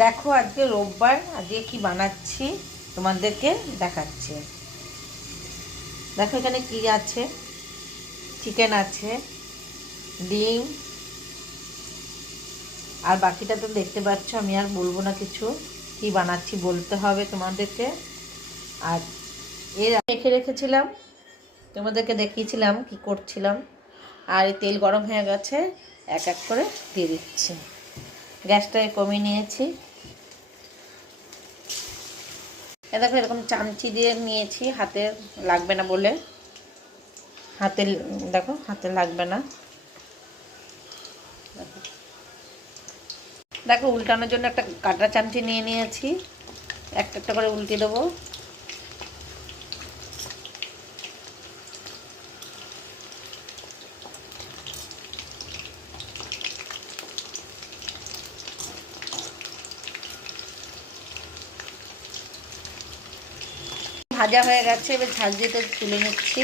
দেখো আজকে রোববার, আজকে কি বানাচ্ছি তোমাদেরকে দেখাচ্ছি। দেখো এখানে কি আছে, চিকেন আছে, ডিম, আর বাকিটা তো দেখতে পাচ্ছ। আমি আর বলবো না কিছু, কি বানাচ্ছি বলতে হবে তোমাদেরকে। আর মেখে রেখেছিলাম, তোমাদেরকে দেখিয়েছিলাম কি করছিলাম। আর এই তেল গরম হয়ে গেছে, এক এক করে দিয়ে দিচ্ছি। গ্যাসটাকে কমিয়ে নিয়েছি। দেখো এরকম চামচি দিয়ে নিয়েছি, হাতে লাগবে না বলে। হাতে দেখো, হাতে লাগবে না। দেখো উল্টানোর জন্য একটা কাঁটা চামচি নিয়ে নিয়েছি, একটা একটা করে উল্টে দেবো। ভাজা হয়ে গেছে, এবার ঝাল দিয়ে তুলে নিচ্ছি।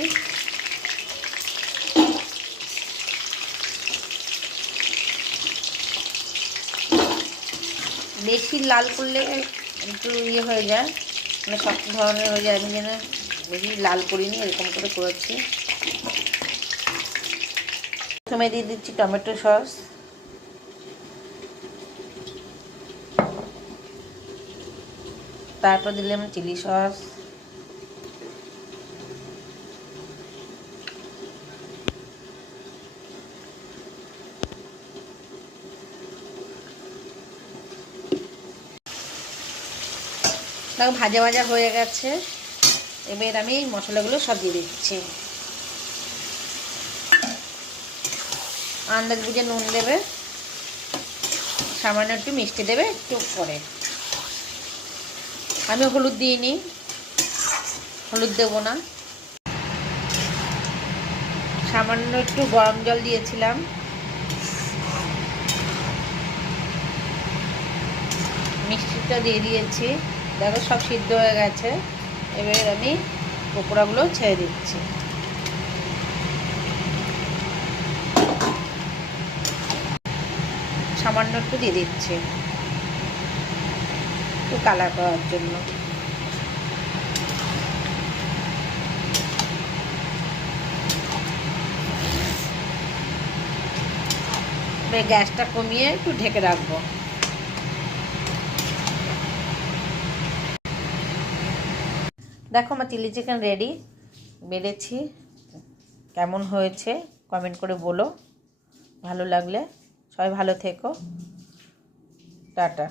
বেশি লাল করলে একটু ইয়ে হয়ে যায়, মানে সব ধরনের হয়ে যায়। আমি যেন বেশি লাল করিনি, এরকম করে করেছি। প্রথমে দিয়ে দিচ্ছি টমেটো সস, তারপর দিলাম চিলি সস, দেখো ভাজা ভাজা হয়ে গেছে। এবার আমি এই মশলাগুলো সব দিয়ে দিচ্ছি। আন্দাজ বুঝে নুন দেবে, সামান্য একটু মিষ্টি দেবে একটু পরে। আমি হলুদ দিইনি, হলুদ দেবো না। সামান্য একটু গরম জল দিয়েছিলাম। মিষ্টিটা দিয়ে দিয়েছি। দেখো সব সিদ্ধ হয়ে গেছে। এবার আমি পকোড়াগুলো ছেড়ে দিচ্ছি। সামান্য একটু দিয়ে দিচ্ছি, একটু কালার করার জন্য। এবার গ্যাসটা কমিয়ে একটু ঢেকে রাখবো। দেখো আমার চিলি চিকেন রেডি, বেড়েছি। কেমন হয়েছে কমেন্ট করে বলো। ভালো লাগলে সবাই ভালো থেকো। টাটা।